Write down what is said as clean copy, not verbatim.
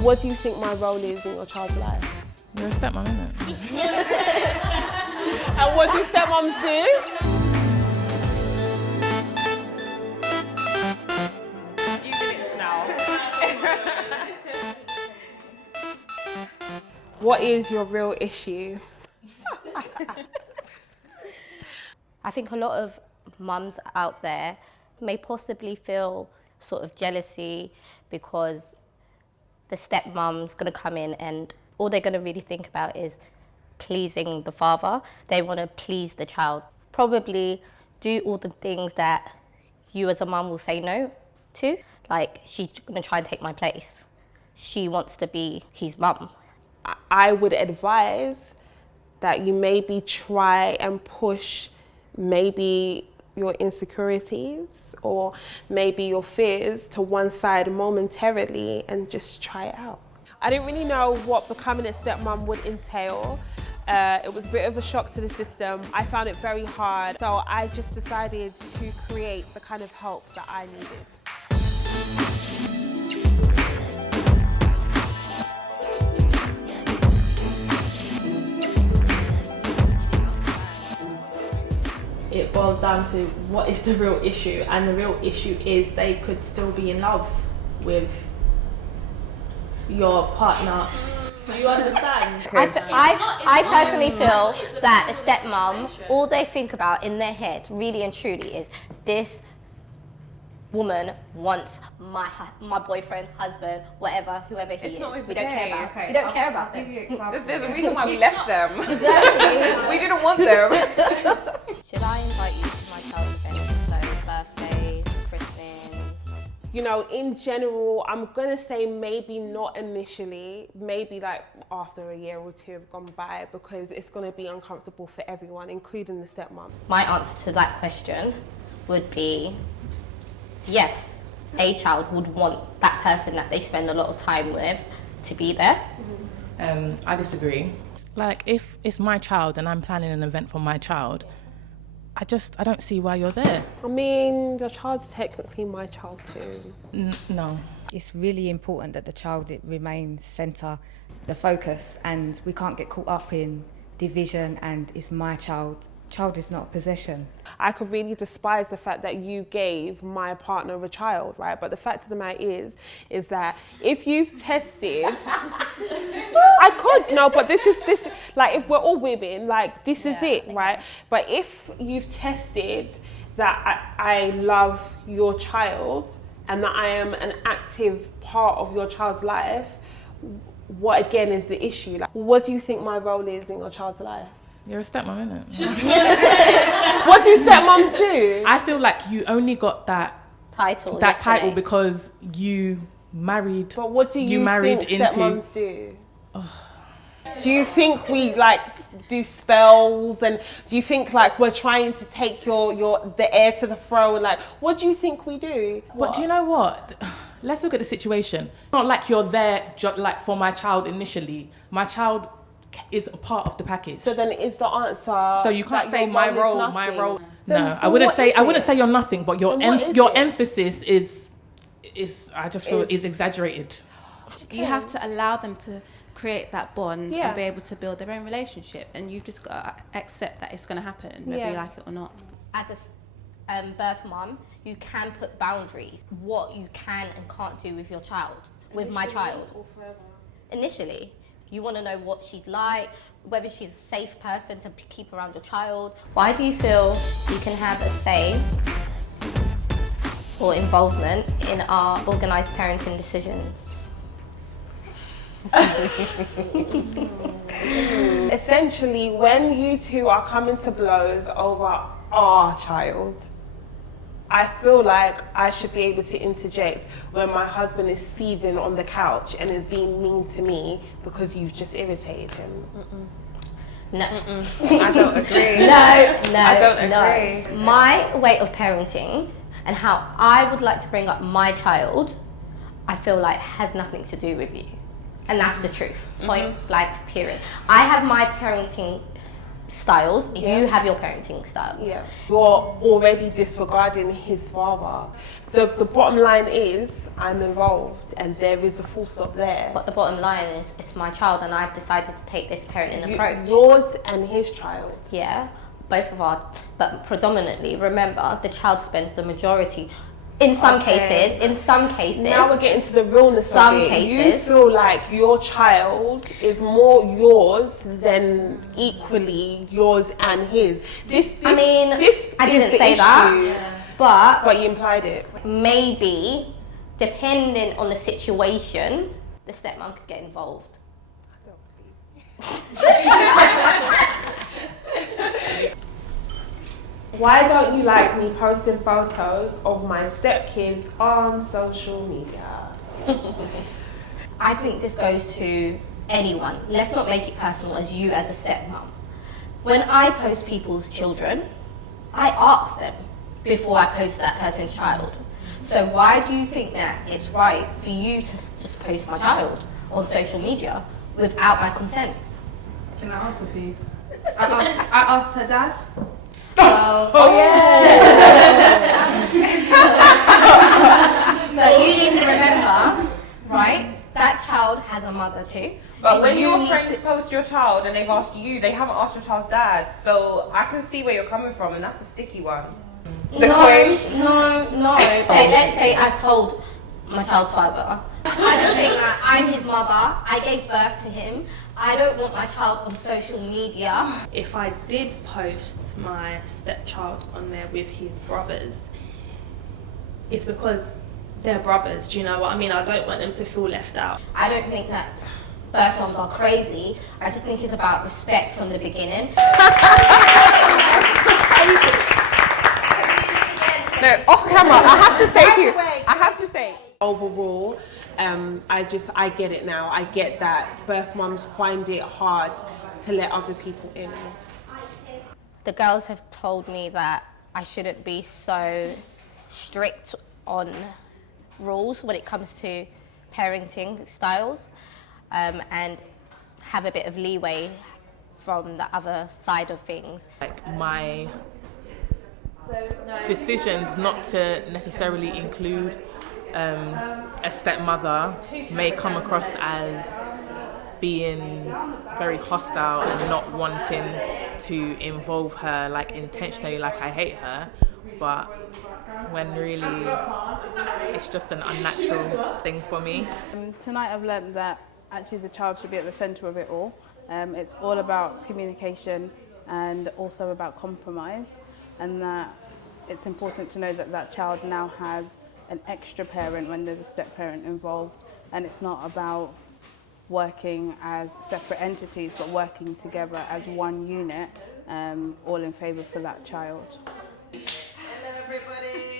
What do you think my role is in your child's life? You're a stepmom, isn't it? And what do stepmoms do? Few minutes now. What is your real issue? I think a lot of mums out there may possibly feel sort of jealousy because the stepmom's going to come in and all they're going to really think about is pleasing the father. They want to please the child. Probably do all the things that you as a mum will say no to. Like, she's going to try and take my place. She wants to be his mum. I would advise that you maybe try and push maybe your insecurities or maybe your fears to one side momentarily and just try it out. I didn't really know what becoming a stepmom would entail. It was a bit of a shock to the system. I found it very hard. So I just decided to create the kind of help that I needed. It boils down to what is the real issue, and the real issue is they could still be in love with your partner. Do you understand? I personally feel that a stepmom, all they think about in their head, really and truly, is this woman wants my boyfriend, husband, whatever, whoever he is. We don't care about. Okay, We don't care about them. There's a reason why we left them. Exactly. We didn't want them. Should I invite you to my child's events, so birthdays, Christmas? You know, in general, I'm gonna say maybe not initially, maybe like after a year or two have gone by, because it's gonna be uncomfortable for everyone, including the stepmom. My answer to that question would be yes, a child would want that person that they spend a lot of time with to be there. I disagree. Like, if it's my child and I'm planning an event for my child, I don't see why you're there. I mean, your child's technically my child too. No. It's really important that the child remains centre, the focus, and we can't get caught up in division and it's my child. Child is not a possession. I could really despise the fact that you gave my partner a child, right? But the fact of the matter is that if you've tested, I could, no, but this, like, if we're all women, like, this is it, right? But if you've tested that I love your child and that I am an active part of your child's life, what again is the issue? Like, what do you think my role is in your child's life? You're a stepmom, isn't it? What do stepmoms do? I feel like you only got that Title because you married. But what do you married think into stepmoms do? Do you think we like do spells, and do you think like we're trying to take the heir to the throne? Like, what do you think we do? But do you know what? Let's look at the situation. Not like you're there like for my child initially. My child is a part of the package. So then is the answer? So you can't say my role. No, Then I wouldn't say. what is I wouldn't it? say you're nothing. But your Then what is your it? emphasis is I just feel is exaggerated. You have to allow them to create that bond Yeah. and be able to build their own relationship, and you've just got to accept that it's going to happen, whether you like it or not. As a birth mum, you can put boundaries, what you can and can't do with your child, with my child. Or forever? Initially, you want to know what she's like, whether she's a safe person to keep around your child. Why do you feel you can have a say or involvement in our organised parenting decisions? Essentially, when you two are coming to blows over our child, I feel like I should be able to interject when my husband is seething on the couch and is being mean to me because you've just irritated him. No. I don't agree. No. I don't agree. No. My way of parenting and how I would like to bring up my child, I feel like has nothing to do with you. And that's the truth. Point blank, period. I have my parenting styles. You have your parenting styles. Yeah. You're already disregarding his father. The bottom line is, I'm involved, and there is a full stop there. But the bottom line is, it's my child, and I've decided to take this parenting approach. Yours and his child. Yeah, both of our, but predominantly, remember, the child spends the majority. In some cases. Now we're getting to the realness some of it. cases. You feel like your child is more yours than equally yours and his. I didn't say that, but you implied it. maybe, depending on the situation, the stepmom could get involved. Why don't you like me posting photos of my stepkids on social media? I think this goes to anyone. Let's not make it personal as you as a stepmom. When I post people's children, I ask them before I post that person's child. So why do you think that it's right for you to just post my child on social media without my consent? Can I answer for you? I asked her dad. Oh yeah! But you need to remember, right, that child has a mother too. But And when you your need friends to- post your child and they've asked you, they haven't asked your child's dad. So I can see where you're coming from, and that's a sticky one. No. Okay, let's say I've told my child's father. I just think that I'm his mother. I gave birth to him. I don't want my child on social media. If I did post my stepchild on there with his brothers, it's because they're brothers. Do you know what I mean? I don't want them to feel left out. I don't think that birth moms are crazy. I just think it's about respect from the beginning. No, off camera, I have to say to you, I have to say, overall, I get it now. I get that birth mums find it hard to let other people in. The girls have told me that I shouldn't be so strict on rules when it comes to parenting styles, and have a bit of leeway from the other side of things. Like my decisions not to necessarily include a stepmother may come across as being very hostile and not wanting to involve her like intentionally, like I hate her, but when really it's just an unnatural thing for me. Tonight I've learned that actually the child should be at the centre of it all. It's all about communication and also about compromise, and that it's important to know that that child now has an extra parent when there's a step parent involved, and it's not about working as separate entities but working together as one unit, all in favour for that child. Hello everybody.